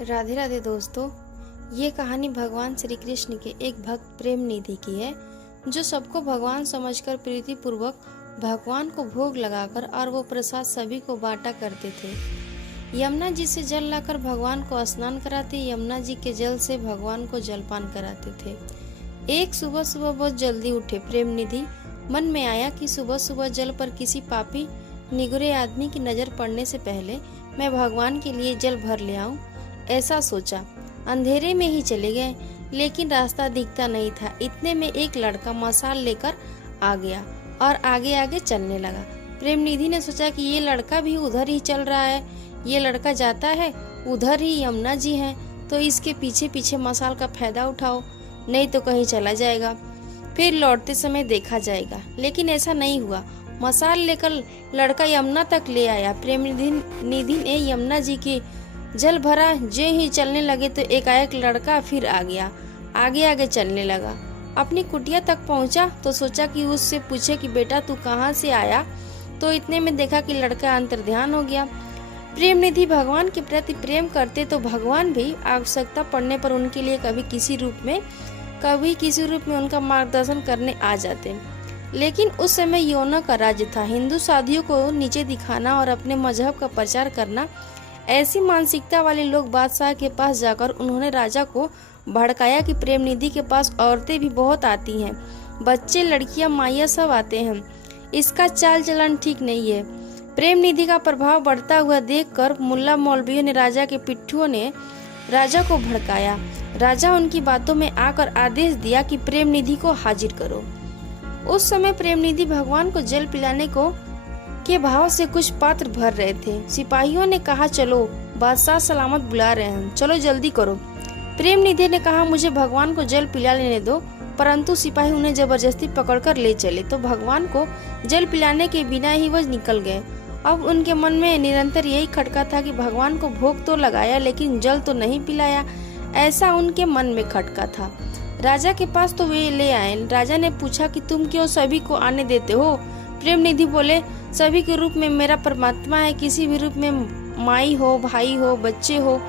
राधे राधे दोस्तों, ये कहानी भगवान श्री कृष्ण के एक भक्त प्रेम निधि की है, जो सबको भगवान समझकर प्रीति पूर्वक भगवान को भोग लगाकर और वो प्रसाद सभी को बांटा करते थे। यमुना जी से जल लाकर भगवान को स्नान कराते, यमुना जी के जल से भगवान को जलपान कराते थे। एक सुबह सुबह बहुत जल्दी उठे प्रेम निधि। मन में आया कि सुबह सुबह जल पर किसी पापी निगुरे आदमी की नजर पड़ने से पहले मैं भगवान के लिए जल भर ले आऊं। ऐसा सोचा। अंधेरे में ही चले गए, लेकिन रास्ता दिखता नहीं था। इतने में एक लड़का मशाल लेकर आ गया और आगे आगे चलने लगा। प्रेम निधि ने सोचा कि ये लड़का भी उधर ही चल रहा है, ये लड़का जाता है उधर ही यमुना जी हैं, तो इसके पीछे पीछे मशाल का फायदा उठाओ, नहीं तो कहीं चला जाएगा, फिर लौटते समय देखा जाएगा। लेकिन ऐसा नहीं हुआ। मशाल लेकर लड़का यमुना तक ले आया। प्रेम निधि ने यमुना जी की जल भरा। जो ही चलने लगे तो एकाएक लड़का फिर आ गया, आगे आगे चलने लगा। अपनी कुटिया तक पहुंचा तो सोचा कि उससे पूछे कि बेटा तू कहाँ से आया, तो इतने में देखा कि लड़का अंतर्ध्यान हो गया। प्रेम निधि भगवान के प्रति प्रेम करते तो भगवान भी आवश्यकता पड़ने पर उनके लिए कभी किसी रूप में उनका मार्गदर्शन करने आ जाते। लेकिन उस समय यौना का राज्य था। हिंदू साधुओं को नीचे दिखाना और अपने मजहब का प्रचार करना, ऐसी मानसिकता वाले लोग बादशाह के पास जाकर उन्होंने राजा को भड़काया कि प्रेम निधि के पास औरतें भी बहुत आती हैं, बच्चे, लड़कियां, माइयां सब आते हैं, इसका चाल चलन ठीक नहीं है। प्रेम निधि का प्रभाव बढ़ता हुआ देखकर मुल्ला मौलवियों ने, राजा के पिट्ठुओं ने राजा को भड़काया। राजा उनकी बातों में आकर आदेश दिया कि प्रेम निधि को हाजिर करो। उस समय प्रेम निधि भगवान को जल पिलाने के भाव से कुछ पात्र भर रहे थे। सिपाहियों ने कहा चलो, बादशाह सलामत बुला रहे हैं, चलो जल्दी करो। प्रेम निधि ने कहा मुझे भगवान को जल पिला लेने दो, परंतु सिपाही उन्हें जबरदस्ती पकड़कर ले चले तो भगवान को जल पिलाने के बिना ही वह निकल गए। अब उनके मन में निरंतर यही खटका था कि भगवान को भोग तो लगाया लेकिन जल तो नहीं पिलाया, ऐसा उनके मन में खटका था। राजा के पास तो वे ले आए। राजा ने पूछा कि तुम क्यों सभी को आने देते हो? प्रेम निधि बोले, सभी के रूप में मेरा परमात्मा है, किसी भी रूप में माई हो, भाई हो, बच्चे हो,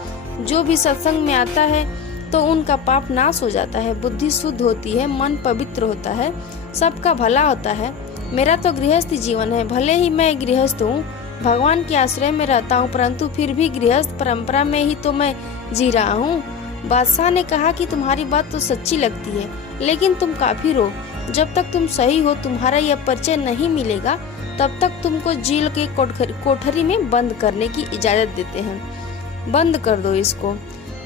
जो भी सत्संग में आता है तो उनका पाप नाश हो जाता है, बुद्धि शुद्ध होती है, मन पवित्र होता है, सबका भला होता है। मेरा तो गृहस्थ जीवन है, भले ही मैं गृहस्थ हूँ, भगवान के आश्रय में रहता हूँ, परंतु फिर भी गृहस्थ परंपरा में ही तो मैं जी रहा हूँ। बादशाह ने कहा कि तुम्हारी बात तो सच्ची लगती है, लेकिन तुम काफिर हो। जब तक तुम सही हो, तुम्हारा यह परिचय नहीं मिलेगा, तब तक तुमको जेल के कोठरी में बंद करने की इजाजत देते हैं। बंद कर दो इसको।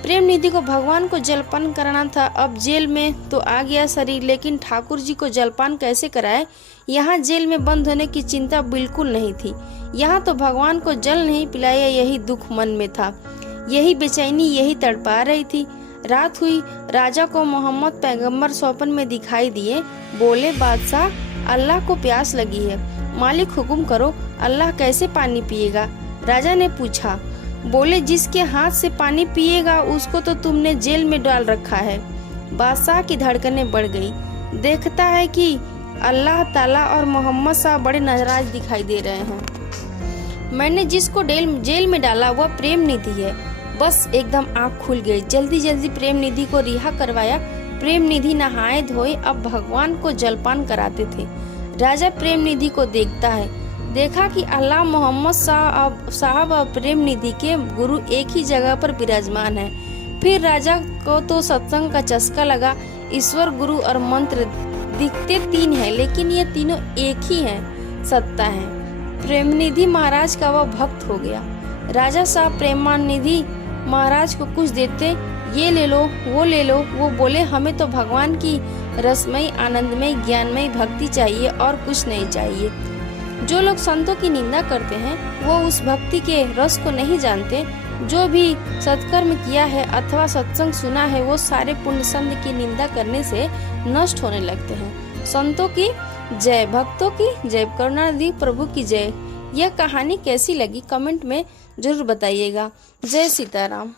प्रेम निधि को भगवान को जलपान कराना था। अब जेल में तो आ गया शरीर, लेकिन ठाकुर जी को जलपान कैसे कराए? यहाँ जेल में बंद होने की चिंता बिल्कुल नहीं थी। यहाँ तो भगवान को जल नहीं पिलाया, यही दुख मन में था, यही बेचैनी, यही तड़पा रही थी। रात हुई। राजा को मोहम्मद पैगंबर स्वप्न में दिखाई दिए। बोले, बादशाह अल्लाह को प्यास लगी है, मालिक हुक्म करो, अल्लाह कैसे पानी पिएगा? राजा ने पूछा। बोले, जिसके हाथ से पानी पिएगा उसको तो तुमने जेल में डाल रखा है। बादशाह की धड़कनें बढ़ गई। देखता है कि अल्लाह ताला और मोहम्मद साहब बड़े नाराज दिखाई दे रहे हैं। मैंने जिसको जेल में डाला वह प्रेम निधि है। बस एकदम आँख खुल गई। जल्दी जल्दी प्रेम निधि को रिहा करवाया। प्रेम निधि नहाए धोए अब भगवान को जलपान कराते थे। राजा प्रेम निधि को देखता है। देखा कि अल्लाह, मोहम्मद साहब और प्रेम निधि के गुरु एक ही जगह पर विराजमान है। फिर राजा को तो सत्संग का चस्का लगा। ईश्वर, गुरु और मंत्र दिखते तीन हैं, लेकिन ये तीनों एक ही हैं, सत्ता है। प्रेम निधि महाराज का वह भक्त हो गया। राजा साहब प्रेमानिधि महाराज को कुछ देते, ये ले लो, वो ले लो। वो बोले, हमें तो भगवान की रसमयी, आनंदमय, ज्ञानमय भक्ति चाहिए और कुछ नहीं चाहिए। जो लोग संतों की निंदा करते हैं वो उस भक्ति के रस को नहीं जानते। जो भी सत्कर्म किया है अथवा सत्संग सुना है वो सारे पुण्य संत की निंदा करने से नष्ट होने लगते हैं। संतों की जय, भक्तों की जय, करुणानिधि प्रभु की जय। यह कहानी कैसी लगी कमेंट में जरूर बताइएगा। जय सीताराम।